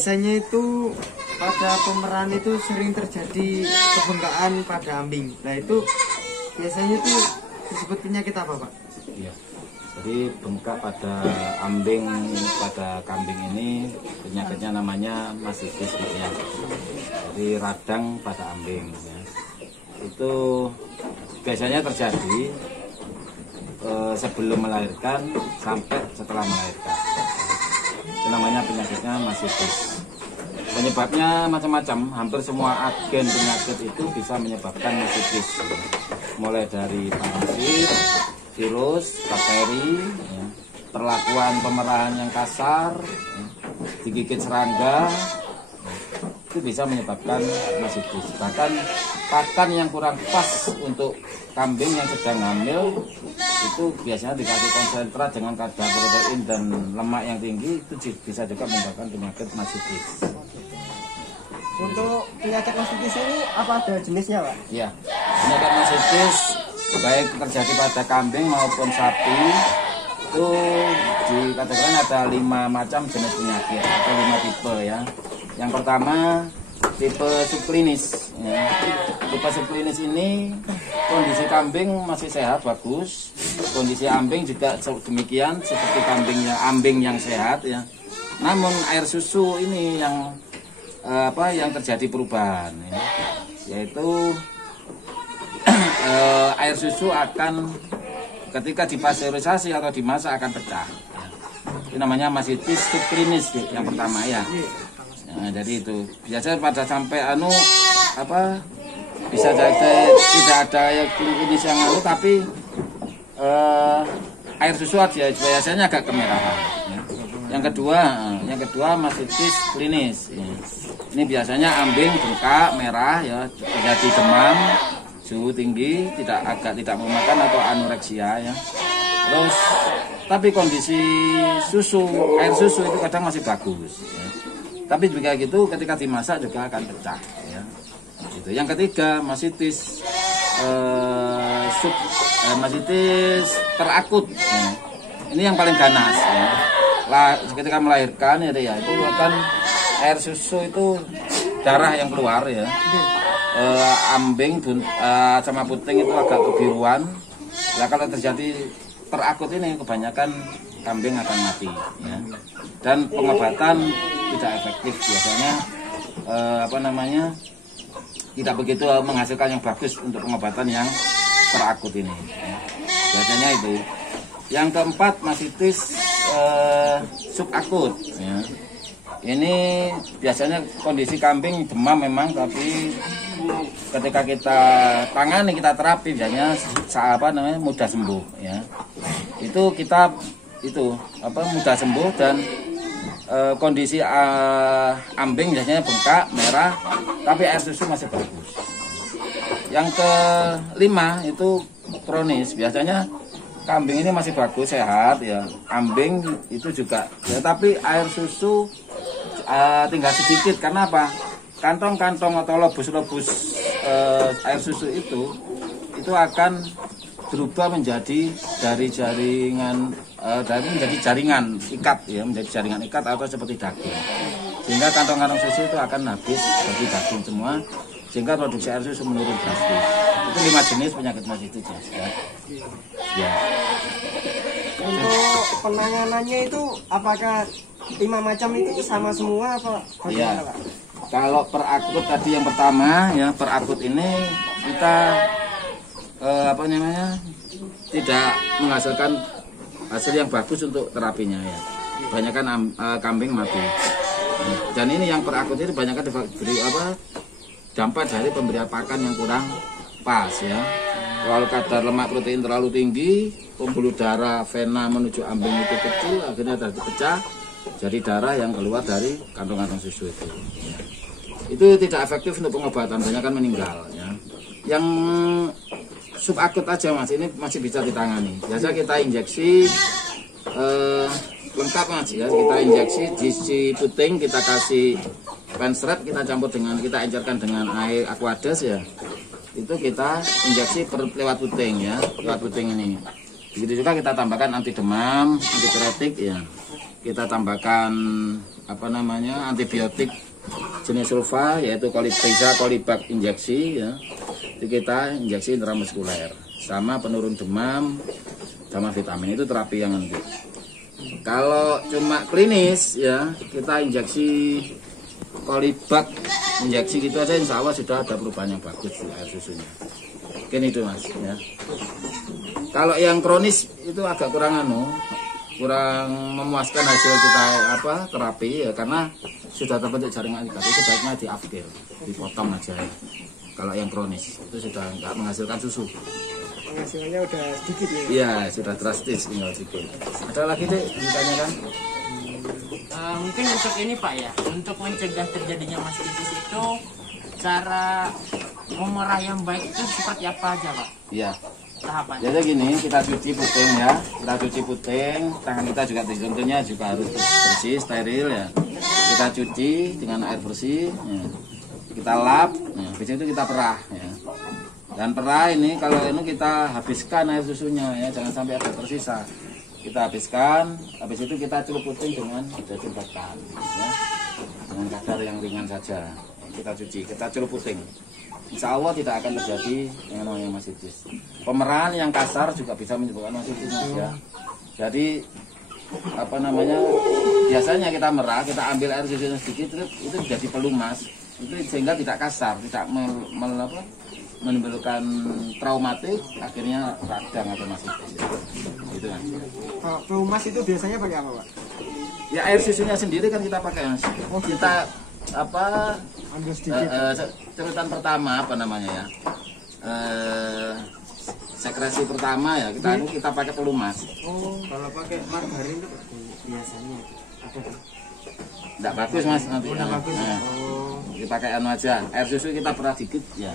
biasanya itu pada pemerahan itu sering terjadi kebengkakan pada ambing. Nah itu biasanya itu disebut penyakit apa, Pak? Iya. Jadi bengkak pada ambing pada kambing ini penyakitnya namanya masitis ya. Jadi radang pada ambing ya. Itu biasanya terjadi sebelum melahirkan sampai setelah melahirkan. Itu namanya penyakitnya masitis. Penyebabnya macam-macam, hampir semua agen penyakit itu bisa menyebabkan masitis. Mulai dari parasit, virus, bakteri, ya, perlakuan pemerahan yang kasar, ya, digigit serangga, itu bisa menyebabkan masitis. Bahkan pakan yang kurang pas untuk kambing yang sedang hamil itu biasanya dikasih konsentrat dengan kadar protein dan lemak yang tinggi, itu bisa juga menyebabkan penyakit masitis. Untuk penyakit masitis ini apa ada jenisnya, Pak? Ya, penyakit masitis baik terjadi pada kambing maupun sapi itu dikatakan ada 5 macam jenis penyakit atau 5 tipe ya. Yang pertama tipe subklinis ya. Tipe subklinis ini kondisi kambing masih sehat bagus, kondisi ambing juga demikian seperti ambing yang sehat ya. Namun air susu ini yang yang terjadi perubahan ya. Yaitu air susu akan ketika dipasteurisasi atau dimasak akan pecah ya. Itu namanya masitis subklinis yang pertama ya. Nah, jadi itu biasanya pada sampai bisa jadi tidak ada klinis yang tapi air susu aja biasanya agak kemerahan ya. Yang kedua masitis klinis ya. Ini biasanya ambing bengkak merah ya, terjadi demam, suhu tinggi, tidak mau makan atau anoreksia ya. Terus tapi kondisi air susu itu kadang masih bagus ya. Tapi juga gitu ketika dimasak juga akan pecah ya. Gitu. Yang ketiga masitis masitis terakut ya. Ini yang paling ganas ya. Ketika melahirkan ya itu akan air susu itu darah yang keluar ya. Ambing sama puting itu agak kebiruan. Nah, kalau terjadi terakut ini kebanyakan kambing akan mati ya. Dan pengobatan tidak efektif biasanya tidak begitu menghasilkan yang bagus untuk pengobatan yang terakut ini ya. Biasanya itu. Yang keempat masitis subakut ya. Ini biasanya kondisi kambing demam memang, tapi ketika kita tangani, kita terapi biasanya mudah sembuh ya. Itu kita mudah sembuh dan kondisi ambing biasanya bengkak merah tapi air susu masih bagus. Yang kelima itu kronis, biasanya kambing ini masih bagus sehat ya, ambing itu juga ya, tapi air susu tinggal sedikit. Karena apa? Kantong-kantong atau lobus-lobus air susu itu akan berubah menjadi menjadi jaringan ikat ya, menjadi jaringan ikat atau seperti daging. Sehingga kantong-kantong susu itu akan habis jadi daging semua, sehingga produksi air susu menurun drastis. Itu 5 jenis penyakit masitis ya. Ya. Untuk penanganannya itu apakah 5 macam itu sama semua apa bagaimana, Pak? Kalau perakut tadi yang pertama ya, perakut ini kita tidak menghasilkan hasil yang bagus untuk terapinya ya. Kebanyakan kambing mati. Dan ini yang perakut ini kebanyakan diberi dampak dari pemberian pakan yang kurang pas ya. Kalau kadar lemak protein terlalu tinggi, pembuluh darah vena menuju ambing itu kecil, akhirnya pecah, jadi darah yang keluar dari kantong-kantong susu itu. Ya. Itu tidak efektif untuk pengobatan, banyak kan meninggal. Ya. Yang subakut aja mas, ini masih bisa ditangani. Biasa kita injeksi lengkap mas ya, kita injeksi di puting, kita kasih penstrep, kita campur kita encerkan dengan air Aquades ya. Itu kita injeksi lewat puting ya, lewat puting ini. Begitu juga kita tambahkan anti demam, antipiretik ya. Kita tambahkan antibiotik jenis sulfa, yaitu kolibak injeksi ya. Itu kita injeksi intramuskuler, sama penurun demam sama vitamin, itu terapi yang nanti. Kalau cuma klinis ya, kita injeksi kolibak injeksi gitu aja, insya Allah sudah ada perubahan yang bagus di air susunya. Mungkin itu mas ya. Kalau yang kronis itu agak kurang memuaskan hasil kita terapi ya, karena sudah terbentuk jaringan ikat, itu sebaiknya diafkir, dipotong aja ya. Kalau yang kronis itu sudah nggak menghasilkan susu, penghasilannya udah sedikit ya? Iya, sudah drastis, tinggal sedikit. Ada lagi deh ditanyakan? Mungkin untuk ini Pak ya, untuk mencegah terjadinya mastitis itu cara memerah yang baik itu seperti apa aja Pak? Iya. Tahapannya. Jadi gini, kita cuci puting ya, tangan kita juga tentunya juga harus bersih, steril ya. Kita cuci dengan air bersih, ya. Kita lap, ya. Habis itu kita perah ya. Dan perah ini kalau ini kita habiskan air susunya ya, jangan sampai ada tersisa. Kita habiskan, habis itu kita celuputin dengan desinfektan ya. Dengan kadar yang ringan saja. Kita cuci, kita celuputin. Insya Allah tidak akan terjadi yang namanya mastitis. Pemerahan yang kasar juga bisa menyebabkan mastitis ya. Jadi biasanya kita merah, kita ambil air susunya sedikit, itu jadi pelumas, itu sehingga tidak kasar, tidak menimbulkan traumatik, akhirnya radang atau mastitis. Gitu kan. Kalau pelumas itu biasanya pakai apa Pak? Ya air susunya sendiri kan kita pakai, kita ambil sedikit. Cerutan pertama ya, sekresi pertama ya, kita pakai pelumas. Kalau pakai margarin itu biasanya ada. Nggak bagus mas nanti. Bagus. Dipakai aja, air susu kita perah dikit ya.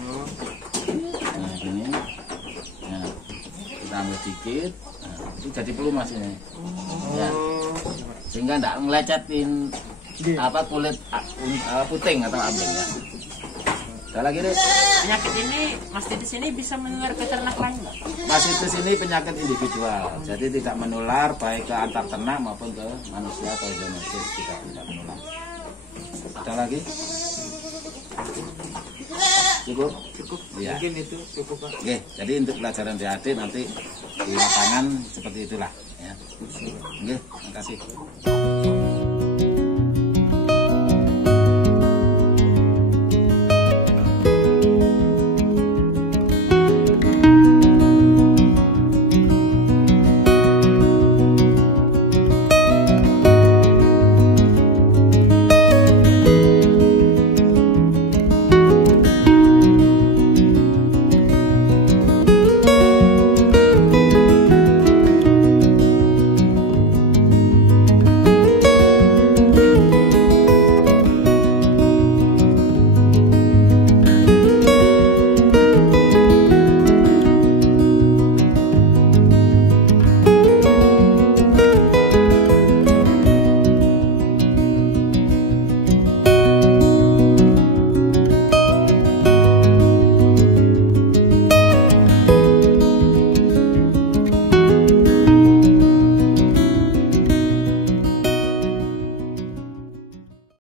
Nah gini, ya. Kita ambil dikit, itu jadi pelumas ini. Ya. Sehingga nggak ngelecetin kulit puting atau ambing ya. Ada lagi deh. Penyakit ini, mastitis ini bisa menular ke ternak lain nggak? Mastitis ini penyakit individual, jadi tidak menular baik ke antar ternak maupun ke manusia atau zoonosis, tidak menular. Ada lagi? Cukup? Ya. Mungkin itu cukup Pak. Oke, jadi untuk pelajaran DAD nanti di lapangan seperti itulah ya. Oke, terima kasih.